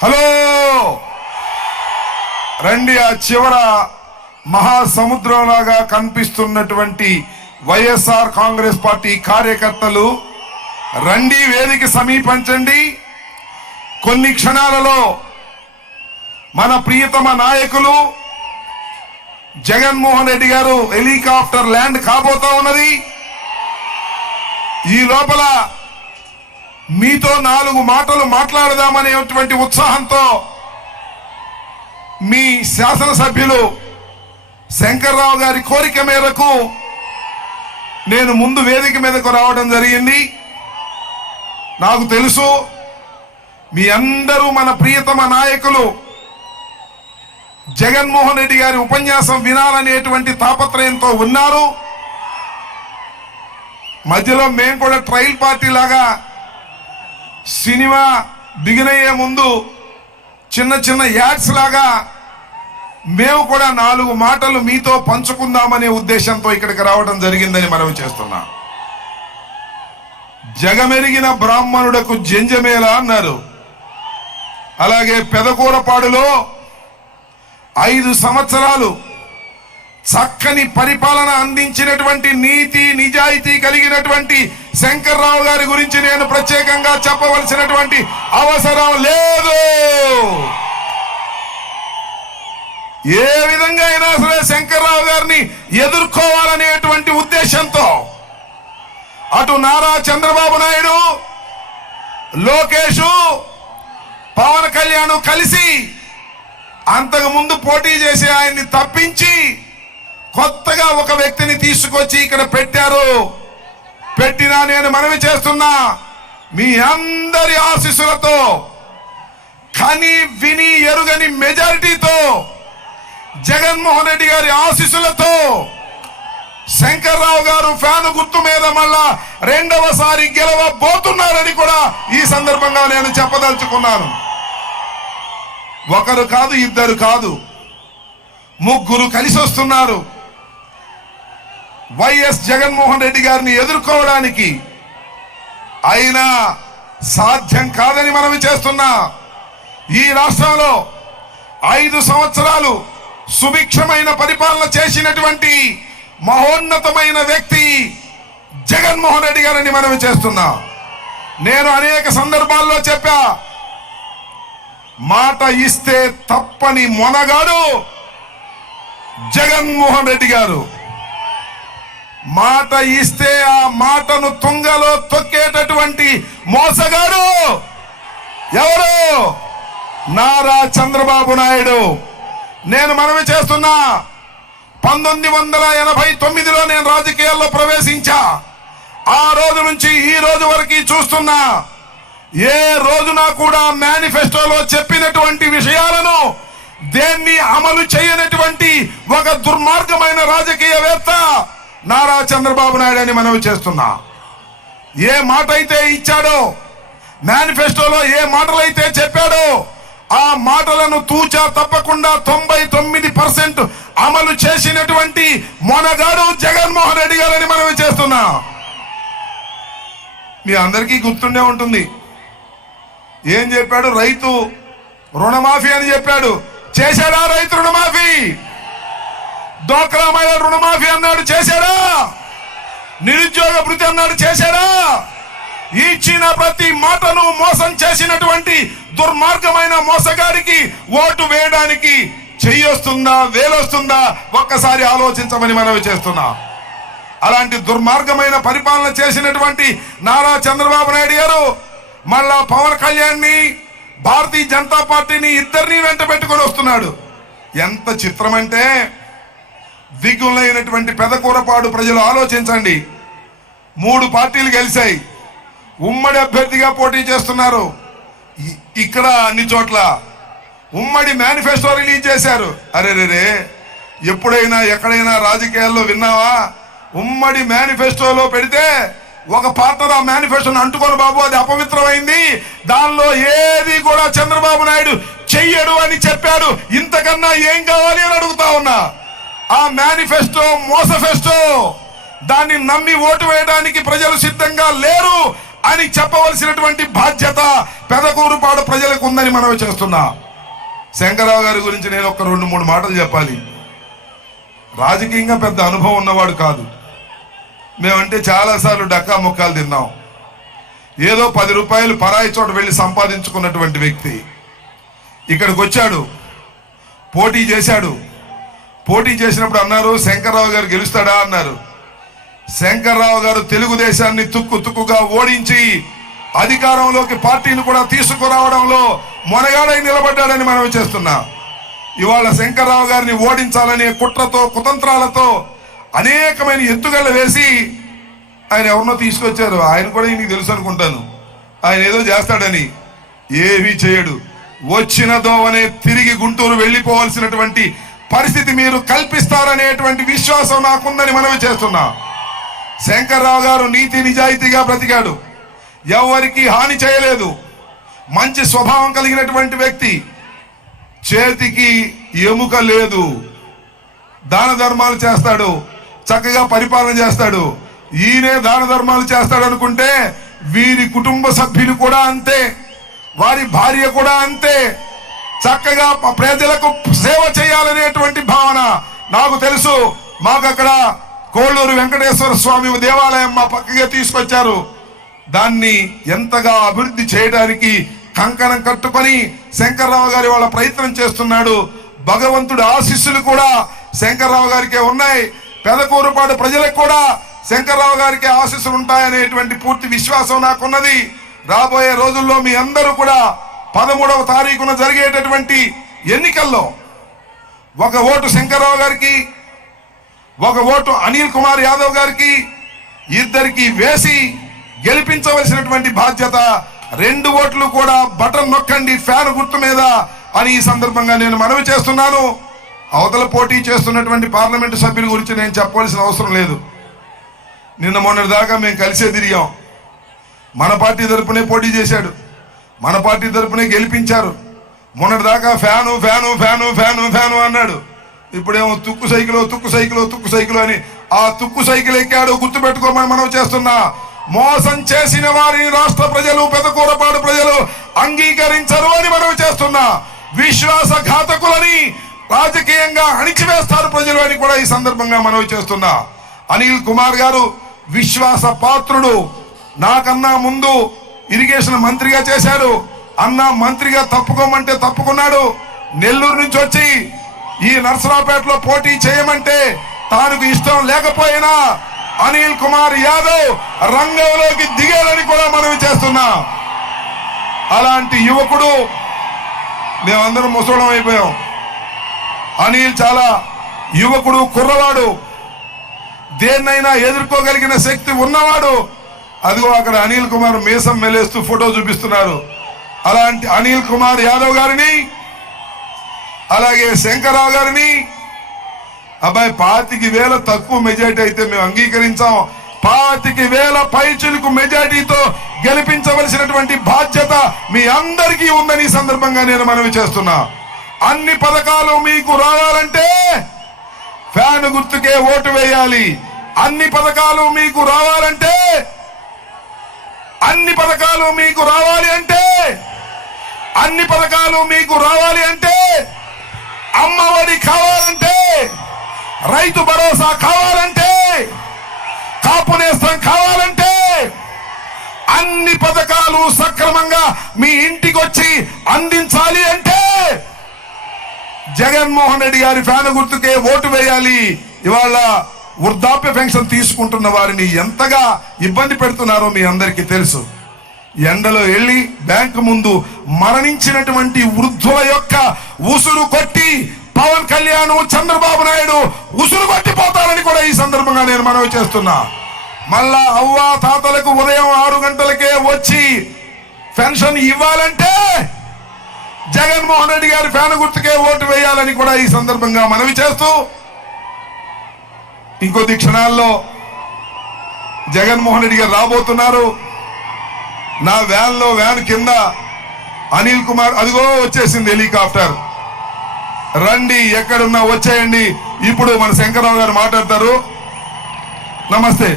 Hello రండి. ఆ చివర మహాసముద్రంలాగా కనిపిస్తున్నటువంటి వైఎస్ఆర్ కాంగ్రెస్ పార్టీ కార్యకర్తలు రండి, వేదిక సమీపించండి. కొన్ని క్షణాలలో మన ప్రియతమ నాయకులు జగన్మోహన్ రెడ్డి గారు హెలికాప్టర్ ల్యాండ్ కాబోతా ఉన్నది. ఈ లోపల మీతో 4 మాటలు మాట్లాడదామనేటువంటి ఉత్సాహంతో మీ శాసనసభ్యులు శంకర్రావు గారి కోరిక మేరకు నేను ముందు వేదిక మీదకు రావడం జరిగింది. నాకు తెలుసు మీ అందరూ మన ప్రియతమ నాయకులు జగన్మోహన్ రెడ్డి గారి ఉపన్యాసం వినాలనేటువంటి తాపత్రయంతో ఉన్నారు. మధ్యలో మేము కూడా ట్రయల్ పార్టీ లాగా సినిమా బిగినయ్యే ముందు చిన్న చిన్న యాడ్స్ లాగా మేము కూడా 4 మాటలు మీతో పంచుకుందామనే ఉద్దేశంతో ఇక్కడికి రావడం జరిగిందని మనం చేస్తున్నాం. జగమెరిగిన బ్రాహ్మణుడకు జంజమేళ అన్నారు. అలాగే పెదకూరపాడులో 5 సంవత్సరాలు చక్కని పరిపాలన అందించినటువంటి నీతి నిజాయితీ కలిగినటువంటి శంకర్రావు గారి గురించి నేను ప్రత్యేకంగా చెప్పవలసినటువంటి అవసరం లేదు. ఏ విధంగా అయినా సరే శంకర్రావు గారిని ఎదుర్కోవాలనేటువంటి ఉద్దేశంతో అటు నారా చంద్రబాబు నాయుడు, లోకేష్, పవన్ కళ్యాణ్ కలిసి అంతకు ముందు పోటీ చేసి ఆయన్ని తప్పించి కొత్తగా ఒక వ్యక్తిని తీసుకొచ్చి ఇక్కడ పెట్టారు. పెట్టినా నేను మనవి చేస్తున్నా, మీ అందరి ఆశీస్సులతో కని విని ఎరుగని మెజారిటీతో జగన్మోహన్ రెడ్డి గారి ఆశీస్సులతో శంకర్రావు గారు ఫ్యాను గుర్తు మీద మళ్ళా 2వసారి గెలవబోతున్నారని కూడా ఈ సందర్భంగా నేను చెప్పదలుచుకున్నాను. ఒకరు కాదు, ఇద్దరు కాదు, 3 కలిసి వస్తున్నారు వైఎస్ జగన్మోహన్ రెడ్డి గారిని ఎదుర్కోవడానికి. అయినా సాధ్యం కాదని మనవి చేస్తున్నా. ఈ రాష్ట్రంలో 5 సంవత్సరాలు సుభిక్షమైన పరిపాలన చేసినటువంటి మహోన్నతమైన వ్యక్తి జగన్మోహన్ రెడ్డి గారిని మనవి చేస్తున్నా. నేను అనేక సందర్భాల్లో చెప్పా, మాట ఇస్తే తప్పని మొనగాడు జగన్మోహన్ రెడ్డి గారు. మాట ఇస్తే ఆ మాటను తుంగలో తొక్కేటటువంటి మోసగాడు ఎవరు? నారా చంద్రబాబు నాయుడు. నేను మనవి చేస్తున్నా, 1989లో నేను రాజకీయాల్లో ప్రవేశించా. ఆ రోజు నుంచి ఈ రోజు వరకు చూస్తున్నా, ఏ రోజున కూడా మేనిఫెస్టోలో చెప్పినటువంటి విషయాలను దేన్ని అమలు చేయనటువంటి ఒక దుర్మార్గమైన రాజకీయవేత్త నారా చంద్రబాబు నాయుడు అని మనవి చేస్తున్నా. ఏ మాట అయితే ఇచ్చాడో, మేనిఫెస్టోలో ఏ మాటలైతే చెప్పాడో ఆ మాటలను తూచా తప్పకుండా 99% అమలు చేసినటువంటి మొనగాడు జగన్మోహన్ రెడ్డి గారని మనవి చేస్తున్నా. మీ అందరికీ గుర్తుండే ఉంటుంది, ఏం చెప్పాడు? రైతు రుణమాఫీ అని చెప్పాడు. చేశాడా రైతు రుణమాఫీ? డోక్రా మహిళ రుణమాఫీ అన్నాడు, చేశాడా? నిరుద్యోగ భృతి అన్నాడు, చేశాడా? ఇచ్చిన ప్రతి మాటను మోసం చేసినటువంటి దుర్మార్గమైన మోసగాడికి ఓటు వేయడానికి చెయ్యొస్తుందా, వేలొస్తుందా ఒక్కసారి ఆలోచించమని మనవి చేస్తున్నా. అలాంటి దుర్మార్గమైన పరిపాలన చేసినటువంటి నారా చంద్రబాబు నాయుడు గారు మళ్ళా పవన్ కళ్యాణ్ని, భారతీయ జనతా పార్టీని ఇద్దరిని వెంట పెట్టుకొని వస్తున్నాడు. ఎంత చిత్రమంటే, దిగులైనటువంటి పెదకూరపాడు ప్రజలు ఆలోచించండి. 3 పార్టీలు గెలిచాయి, ఉమ్మడి అభ్యర్థిగా పోటీ చేస్తున్నారు. ఇక్కడ అన్ని చోట్ల ఉమ్మడి మేనిఫెస్టో రిలీజ్ చేశారు. అరే ఎప్పుడైనా ఎక్కడైనా రాజకీయాల్లో విన్నావా? ఉమ్మడి మేనిఫెస్టోలో పెడితే ఒక పార్ట్నర్ ఆ మేనిఫెస్టోను అంటుకొని బాబు అది అపవిత్రమైంది, దానిలో ఏది కూడా చంద్రబాబు నాయుడు చెయ్యడు అని చెప్పాడు. ఇంతకన్నా ఏం కావాలి అని అడుగుతా ఉన్నా. ఆ మేనిఫెస్టో మోసఫెస్టో, దాన్ని నమ్మి ఓటు వేయడానికి ప్రజలు సిద్ధంగా లేరు అని చెప్పవలసినటువంటి బాధ్యత పెదకూరుపాడు ప్రజలకు ఉందని మనవి చేస్తున్నా. శంకర్రావు గారి గురించి నేను ఒక 2-3 మాటలు చెప్పాలి. రాజకీయంగా పెద్ద అనుభవం ఉన్నవాడు కాదు. మేమంటే చాలాసార్లు డక్కా ముక్కాలు తిన్నాం. ఏదో 10 రూపాయలు పరాయి చోట వెళ్ళి సంపాదించుకున్నటువంటి వ్యక్తి ఇక్కడికి వచ్చాడు, పోటీ చేశాడు. పోటీ చేసినప్పుడు అన్నారు శంకర్రావు గారు గెలుస్తాడా అన్నారు. శంకర్రావు గారు తెలుగుదేశాన్ని తుక్కుగా ఓడించి అధికారంలోకి పార్టీని కూడా తీసుకురావడంలో మొనగాడై నిలబడ్డాడని మనం చేస్తున్నా. ఇవాళ శంకర్రావు గారిని ఓడించాలనే కుట్రతో కుతంత్రాలతో అనేకమైన ఎత్తుగళ్ళు వేసి ఆయన ఎవరినో తీసుకొచ్చారు. ఆయన కూడా ఈయనకి తెలుసు అనుకుంటాను, ఆయన ఏదో చేస్తాడని. ఏమీ చేయడు. వచ్చిన దోవనే తిరిగి గుంటూరు వెళ్ళిపోవాల్సినటువంటి పరిస్థితి మీరు కల్పిస్తారనేటువంటి విశ్వాసం నాకుందని మనవి చేస్తున్నా. శంకర్రావు గారు నీతి నిజాయితీగా బ్రతికాడు, ఎవరికి హాని చేయలేదు, మంచి స్వభావం కలిగినటువంటి వ్యక్తి, చేతికి ఎముక లేదు, దాన ధర్మాలు చేస్తాడు, చక్కగా పరిపాలన చేస్తాడు. ఈయనే దాన ధర్మాలు చేస్తాడు అనుకుంటే వీరి కుటుంబ సభ్యులు కూడా అంతే, వారి భార్య కూడా అంతే, చక్కగా ప్రజలకు సేవ చేయాలనేటువంటి భావన. నాకు తెలుసు, మాకు అక్కడ కోళ్ళూరు వెంకటేశ్వర స్వామి దేవాలయం మా పక్కగా తీసుకొచ్చారు. దాన్ని ఎంతగా అభివృద్ధి చేయడానికి కంకణం కట్టుకొని శంకర్రావు గారి వాళ్ళ ప్రయత్నం చేస్తున్నాడు. భగవంతుడి ఆశీస్సులు కూడా శంకర్రావు గారికే ఉన్నాయి. పెదకూరుపాడు ప్రజలకు కూడా శంకర్రావు గారికి ఆశీస్సులు ఉంటాయనేటువంటి పూర్తి విశ్వాసం నాకున్నది. రాబోయే రోజుల్లో మీ అందరూ కూడా 13వ తారీఖున జరిగేటటువంటి ఎన్నికల్లో ఒక ఓటు శంకర్రావు గారికి, ఒక ఓటు అనిల్ కుమార్ యాదవ్ గారికి, ఇద్దరికి వేసి గెలిపించవలసినటువంటి బాధ్యత. 2 ఓట్లు కూడా బటన్ నొక్కండి ఫ్యాన్ గుర్తు మీద అని ఈ సందర్భంగా నేను మనవి చేస్తున్నాను. అవతల పోటీ చేస్తున్నటువంటి పార్లమెంటు సభ్యుల గురించి నేను చెప్పవలసిన అవసరం లేదు. నిన్న మొన్నటి దాకా మేము కలిసే తిరిగాం. మన పార్టీ తరపునే పోటీ చేశాడు, మన పార్టీ తరపునే గెలిపించారు. మొన్నటి దాకా fan fan fan fan fan అన్నాడు. ఇప్పుడేమో తుక్కు సైకిల్ అని ఆ తుక్కు సైకిల్ ఎక్కాడు. గుర్తుపెట్టుకోమని మనం చేస్తున్నా. మోసం చేసిన వారిని రాష్ట్ర ప్రజలు, పెదకూరపాడు ప్రజలు అంగీకరించరు అని మనం చేస్తున్నా. విశ్వాసఘాతకులని రాజకీయంగా అణిచివేస్తారు ప్రజలు అని కూడా ఈ సందర్భంగా మనవి చేస్తున్నా. అనిల్ కుమార్ గారు విశ్వాస పాత్రుడు. నాకన్నా ముందు ఇరిగేషన్ మంత్రిగా చేశాడు. అన్న మంత్రిగా తప్పుకోమంటే తప్పుకున్నాడు. నెల్లూరు నుంచి వచ్చి ఈ నర్సరావుపేటలో పోటీ చేయమంటే తానుకు ఇష్టం లేకపోయినా అనిల్ కుమార్ యాదవ్ రంగంలోకి దిగాలని కూడా మనవి చేస్తున్నా. అలాంటి యువకుడు. మేమందరం ముసలం అయిపోయాం. అనిల్ చాలా యువకుడు, కుర్రవాడు, దేన్నైనా ఎదుర్కోగలిగిన శక్తి ఉన్నవాడు. అదిగో అక్కడ అనిల్ కుమార్ మీసం మెలేస్తూ ఫోటో చూపిస్తున్నారు. అలాంటి అనిల్ కుమార్ యాదవ్ గారిని, అలాగే శంకర్రావు గారిని, అబ్బాయి 25,000 తక్కువ మెజార్టీ అయితే మేము అంగీకరించాం. 25,000 పైచులకు మెజార్టీతో గెలిపించవలసినటువంటి బాధ్యత మీ అందరికీ ఉందని ఈ సందర్భంగా నేను మనవి చేస్తున్నా. అన్ని పథకాలు మీకు రావాలంటే ఫ్యాన్ గుర్తుకే ఓటు వేయాలి. అన్ని పథకాలు మీకు రావాలంటే, అన్ని పథకాలు మీకు రావాలి అంటే, అన్ని పథకాలు మీకు రావాలి అంటే, అమ్మఒడి కావాలంటే, రైతు భరోసా కావాలంటే, కాపు నేస్తం కావాలంటే, అన్ని పథకాలు సక్రమంగా మీ ఇంటికి వచ్చి అందించాలి అంటే జగన్మోహన్ రెడ్డి గారి ఫ్యాన్ గుర్తుకే ఓటు వేయాలి. ఇవాళ వృద్ధాప్య పెన్షన్ తీసుకుంటున్న వారిని ఎంతగా ఇబ్బంది పెడుతున్నారో మీ అందరికీ తెలుసు. ఎండలో వెళ్ళి బ్యాంకు ముందు మరణించినటువంటి వృద్ధుల యొక్క ఉసురు కొట్టి పవన్ కళ్యాణ్, చంద్రబాబు నాయుడు ఉసురు కొట్టిపోతారని కూడా ఈ సందర్భంగా నేను మనవి చేస్తున్నా. మళ్ళా అవ్వా తాతలకు ఉదయం 6 గంటలకే వచ్చి పెన్షన్ ఇవ్వాలంటే జగన్మోహన్ రెడ్డి గారి ఫ్యాన్ గుర్తుకే ఓటు వేయాలని కూడా ఈ సందర్భంగా మనవి చేస్తూ, ఇంకొద్ది క్షణాల్లో జగన్మోహన్ రెడ్డి గారు రాబోతున్నారు. నా వ్యాన్ కింద అనిల్ కుమార్, అదిగో వచ్చేసింది హెలికాప్టర్. రండి, ఎక్కడున్నా వచ్చేయండి. ఇప్పుడు మన శంకర్రావు గారు మాట్లాడతారు. నమస్తే.